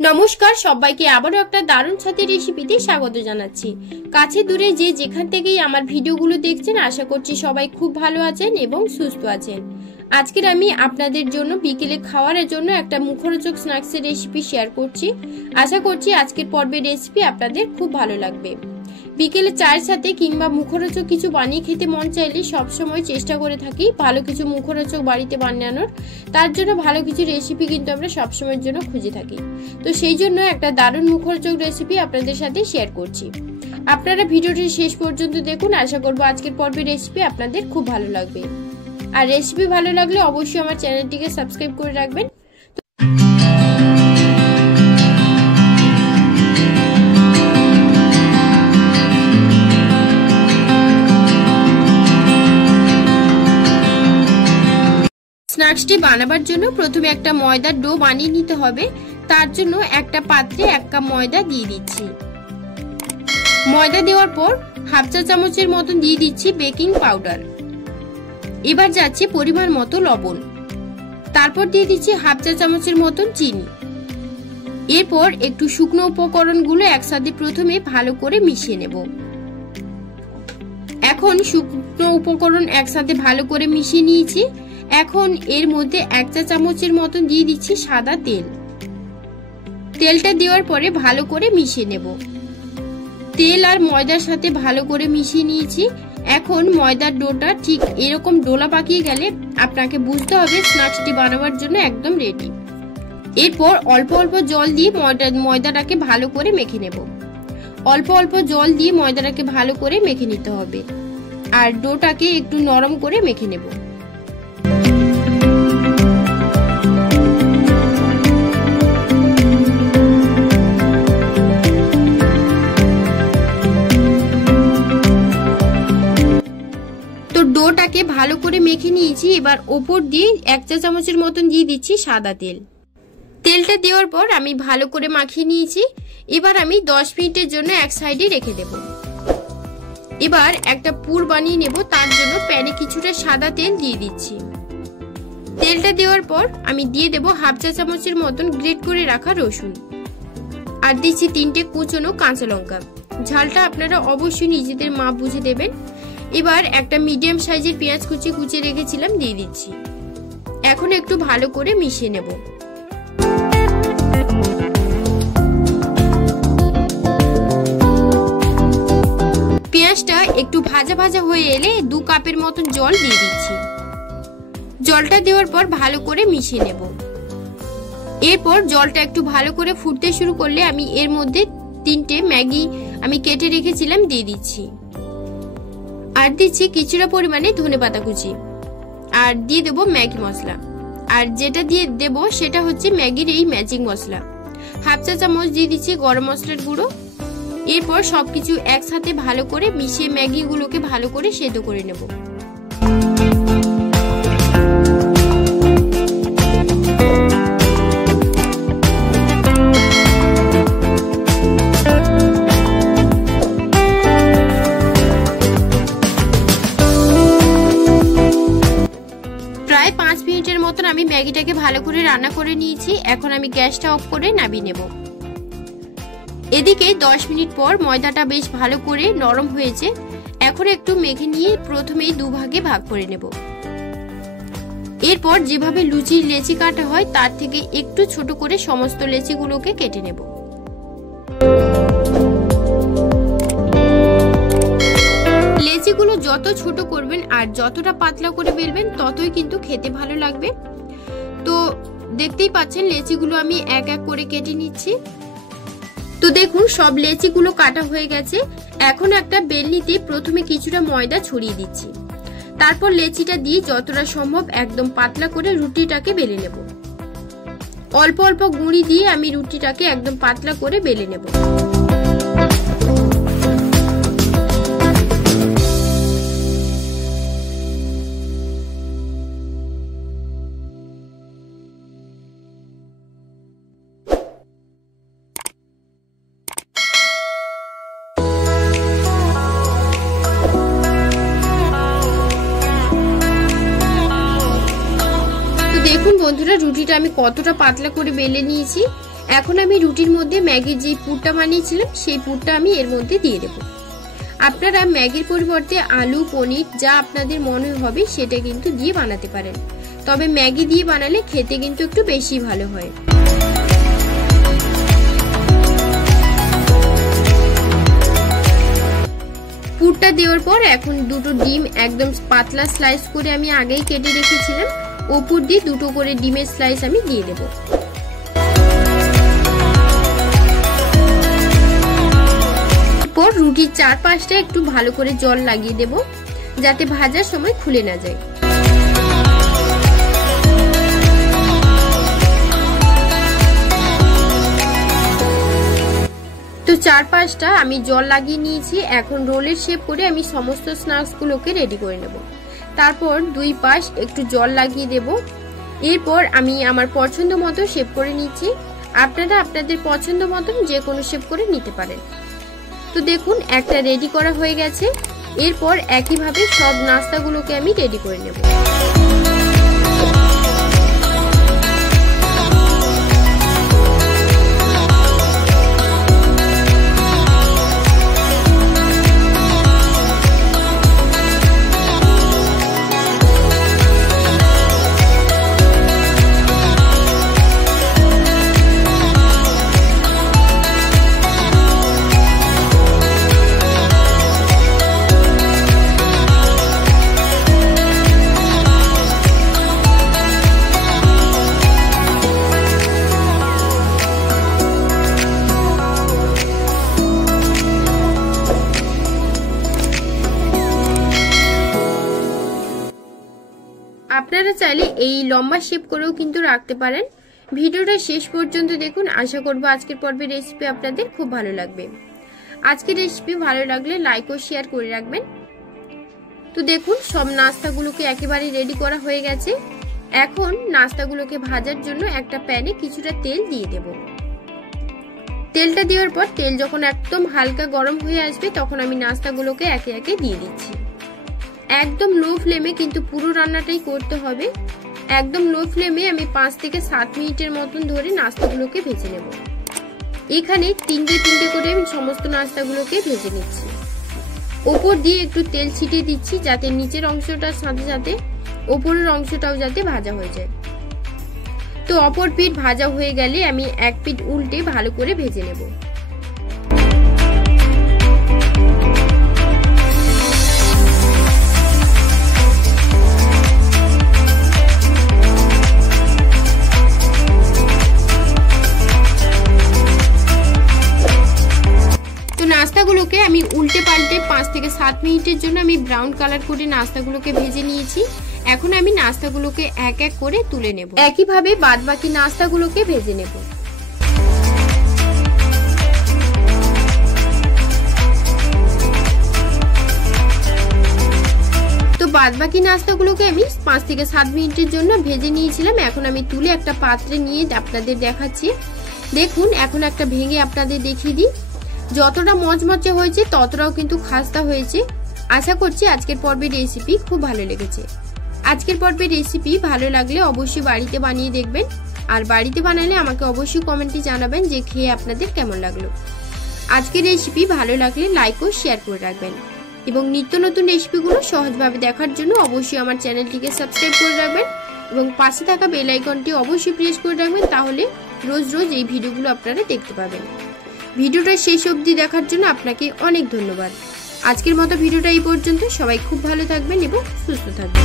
নমস্কার সবাইকে আবারও একটা দারুণ সাথে রেসিপিতে স্বাগত জানাচ্ছি। কাছে দূরে যে যেখান থেকেই আমার ভিডিওগুলো দেখছেন আশা করছি সবাই খুব ভালো আছেন এবং সুস্থ আছেন। আজকের আমি আপনাদের জন্য বিকেলে খাওয়ার জন্য একটা মুখরোচক স্ন্যাক্সের রেসিপি শেয়ার করছি। আশা করছি আজকের পর্বের রেসিপি আপনাদের খুব ভালো লাগবে। বিকেলে চায়ের সাথে কিংবা মুখরোচক কিছু বানিয়ে খেতে মন চাইলে সবসময় চেষ্টা করে থাকি ভালো কিছু মুখরোচক বাড়িতে বানানোর। তার জন্য ভালো কিছু রেসিপি কিন্তু আমরা সবসময়ের জন্য খুঁজে থাকি। তো সেই জন্য একটা দারুণ মুখরোচক রেসিপি আপনাদের সাথে শেয়ার করছি। আপনারা ভিডিওটি শেষ পর্যন্ত দেখুন। আশা করব আজকের পর্বের রেসিপি আপনাদের খুব ভালো লাগবে। আর রেসিপি ভালো লাগলে অবশ্যই আমার চ্যানেলটিকে সাবস্ক্রাইব করে রাখবেন। স্ন্যাক্সটি বানাবার জন্য প্রথমে একটা ময়দার ডো বানিয়ে নিতে হবে। তার জন্য একটা পাত্রে 1 কাপ ময়দা দিয়ে দিচ্ছি। ময়দা দেওয়ার পর হাফ চা চামচের মতন দিয়ে দিচ্ছি বেকিং পাউডার। এবার যাচ্ছে পরিমাণ মতো লবণ। তারপর দিয়ে দিচ্ছি হাফ চা চামচের মতন চিনি। এরপর একটু শুকনো উপকরণগুলো একসাথে প্রথমে ভালো করে মিশিয়ে নেব। এখন শুকনো উপকরণ একসাথে ভালো করে মিশিয়ে নিয়েছি। এখন এর মধ্যে 1 চা চামচের মতন দিয়ে দিচ্ছি সাদা তেল। তেলটা দেওয়ার পরে ভালো করে মিশিয়ে নেব। তেল আর ময়দার সাথে ভালো করে মিশিয়ে নিয়েছি। এখন ময়দার ডোটা ঠিক এরকম ডোলা পাকিয়ে গেলে আপনাকে বুঝতে হবে স্ন্যাক্সটি বানাবার জন্য একদম রেডি। এরপর অল্প অল্প জল দিয়ে ময়দাটাকে ভালো করে মেখে নেব। অল্প অল্প জল দিয়ে ময়দাটাকে ভালো করে মেখে নিতে হবে আর ডোটাকে একটু নরম করে মেখে নেব। ডোটাকে ভালো করে মেখে নিয়েছি। এবার ওপর দিয়ে 1 চা চামচের মতন দিয়ে দিচ্ছি সাদা তেল। তেলটা দেওয়ার পর আমি ভালো করে মাখিয়ে নিয়েছি। এবার আমি 10 মিনিটের জন্য এক সাইডে রেখে দেব। এবার একটা পুর বানিয়ে নেব। তার জন্য প্যানে কিছুটা সাদা তেল দিয়ে দিচ্ছি। তেলটা দেওয়ার পর আমি দিয়ে দেব হাফ চা চামচের মতন গ্রেট করে রাখা রসুন আর দিচ্ছি 3টে কুচনো কাঁচা লঙ্কা। ঝালটা আপনারা অবশ্যই নিজেদের মাপ বুঝে দেবেন। এবার একটা মিডিয়াম সাইজের পেঁয়াজ কুচিয়ে রেখেছিলাম দিয়ে দিচ্ছি। এখন একটু ভালো করে মিশিয়ে নেব। পেঁয়াজটা একটু ভাজা ভাজা হয়ে এলে 2 কাপের মতন জল দিয়ে দিচ্ছি। জলটা দেওয়ার পর ভালো করে মিশিয়ে নেব। এরপর জলটা একটু ভালো করে ফুটতে শুরু করলে আমি এর মধ্যে 3টে ম্যাগি আমি কেটে রেখেছিলাম দিয়ে দিচ্ছি। আর দিচ্ছি কিছুটা পরিমাণে ধনেপাতা কুচি আর দিয়ে দেবো ম্যাগি মশলা। আর যেটা দিয়ে দেবো সেটা হচ্ছে ম্যাগির এই ম্যাজিক মশলা। হাফ চা চামচ দিয়ে দিচ্ছি গরম মশলার গুঁড়ো। এরপর সবকিছু একসাথে ভালো করে মিশিয়ে ম্যাগিগুলোকে ভালো করে সেদ্ধ করে নেব। প্রায় 5 মিনিটের মতন আমি ম্যাগিটাকে ভালো করে রান্না করে নিয়েছি। এখন আমি গ্যাসটা অফ করে নামিয়ে নেব। এদিকে 10 মিনিট পর ময়দাটা বেশ ভালো করে নরম হয়েছে। এখন একটু মেখে নিয়ে প্রথমেই 2 ভাগে ভাগ করে নেব। এরপর যেভাবে লুচির লেচি কাটা হয় তার থেকে একটু ছোট করে সমস্ত লেচিগুলোকে কেটে নেব। লেচিগুলো যত ছোট করবেন আর যতটা পাতলা করে বেলবেন ততই কিন্তু খেতে ভালো লাগবে। তো দেখতেই পাচ্ছেন লেচিগুলো আমি এক এক করে কেটে নিচ্ছি। তো দেখুন সব লেচিগুলো কাটা হয়ে গেছে। এখন একটা বেলনিতে প্রথমে কিছুটা ময়দা ছড়িয়ে দিচ্ছি। তারপর লেচিটা দিয়ে যতটা সম্ভব একদম পাতলা করে রুটিটাকে বেলে নেব। অল্প অল্প গুঁড়ি দিয়ে আমি রুটিটাকে একদম পাতলা করে বেলে নেব। দেখুন বন্ধুরা রুটিটা আমি কতটা পাতলা করে বেলে নিয়েছি। এখন আমি রুটির মধ্যে ম্যাগির যে পুরটা বানিয়েছিলাম সেই পুরটা আমি এর মধ্যে দিয়ে দেব। আপনারা ম্যাগির পরিবর্তে আলু, পনির যা আপনাদের মনে হবে সেটা কিন্তু দিয়ে বানাতে পারেন, তবে ম্যাগি দিয়ে বানালে খেতে কিন্তু একটু বেশি ভালো হয়। পুরটা দেওয়ার পর এখন দুটো ডিম একদম পাতলা স্লাইস করে আমি আগেই কেটে রেখেছিলাম, উপর দিয়ে দুটো করে ডিমের স্লাইস আমি দিয়ে দেব। পর রুটির চারপাশটা একটু ভালো করে জল লাগিয়ে দেব যাতে ভাজার সময় খুলে না যায়। তো চারপাশটা আমি জল লাগিয়ে নিয়েছি। এখন রোলের শেপ করে আমি সমস্ত স্ন্যাক্স গুলোকে রেডি করে নেব। তারপর দুই পাশ একটু জল লাগিয়ে দেব। এরপর আমি আমার পছন্দ মতো শেপ করে নিচ্ছি। আপনারা আপনাদের পছন্দ মতন যে কোনো শেপ করে নিতে পারেন। তো দেখুন একটা রেডি করা হয়ে গেছে। এরপর একইভাবে সব নাস্তাগুলোকে আমি রেডি করে নেব। আপনারা চাইলে এই লম্বা শেপ করেও কিন্তু রাখতে পারেন। ভিডিওটা শেষ পর্যন্ত দেখুন। আশা করব আজকের পর্বের রেসিপি আপনাদের খুব ভালো লাগবে। আজকের রেসিপি ভালো লাগলে লাইক ও শেয়ার করে রাখবেন। তো দেখুন সব নাস্তাগুলোকে একেবারে রেডি করা হয়ে গেছে। এখন নাস্তাগুলোকে ভাজার জন্য একটা প্যানে কিছুটা তেল দিয়ে দেব। তেলটা দেওয়ার পর তেল যখন একদম হালকা গরম হয়ে আসবে তখন আমি নাস্তাগুলোকে একে একে দিয়ে দিচ্ছি। একদম লো ফ্লেমে কিন্তু পুরো রান্নাটাই করতে হবে। একদম লো ফ্লেমে আমি 5 থেকে 7 মিনিটের মতন ধরে নাস্তাগুলোকে ভেজে নেব। এখানে তিনটে করে আমি সমস্ত নাস্তাগুলোকে ভেজে নিচ্ছি। ওপর দিয়ে একটু তেল ছিটিয়ে দিচ্ছি যাতে নিচের অংশটার সাথে সাথে ওপরের অংশটাও যাতে ভাজা হয়ে যায়। তো অপর পিঠ ভাজা হয়ে গেলে আমি এক পিঠ উল্টে ভালো করে ভেজে নেব। নাস্তাগুলোকে আমি উল্টে পাল্টে 5 থেকে 7 মিনিটের জন্য আমি ব্রাউন কালার করে নাস্তাগুলোকে ভেজে নিয়েছি। এখন আমি নাস্তাগুলোকে এক এক করে তুলে নেব। একইভাবে বাদবাকি নাস্তাগুলোকে ভেজে নেব। তো বাদবাকি নাস্তাগুলোকে আমি 5 থেকে 7 মিনিটের জন্য ভেজে নিয়েছিলাম। এখন আমি তুলে একটা পাত্রে নিয়ে আপনাদের দেখাচ্ছি। দেখুন এখন একটা ভেঙে আপনাদের দেখিয়ে দিই। যতটা মচমচে হয়েছে ততটাও কিন্তু খাস্তা হয়েছে। আশা করছি আজকের পর্বের রেসিপি খুব ভালো লেগেছে। আজকের পর্বের রেসিপি ভালো লাগলে অবশ্যই বাড়িতে বানিয়ে দেখবেন। আর বাড়িতে বানালে আমাকে অবশ্যই কমেন্টে জানাবেন যে খেয়ে আপনাদের কেমন লাগলো। আজকের রেসিপি ভালো লাগলে লাইক ও শেয়ার করে রাখবেন এবং নিত্য নতুন রেসিপিগুলো সহজভাবে দেখার জন্য অবশ্যই আমার চ্যানেলটিকে সাবস্ক্রাইব করে রাখবেন এবং পাশে থাকা বেল আইকনটি অবশ্যই প্রেস করে রাখবেন। তাহলে রোজ রোজ এই ভিডিওগুলো আপনারা দেখতে পাবেন। ভিডিওটা শেষ অবধি দেখার জন্য আপনাকে অনেক ধন্যবাদ। আজকের মতো ভিডিওটা এই পর্যন্ত। সবাই খুব ভালো থাকবেন এবং সুস্থ থাকবেন।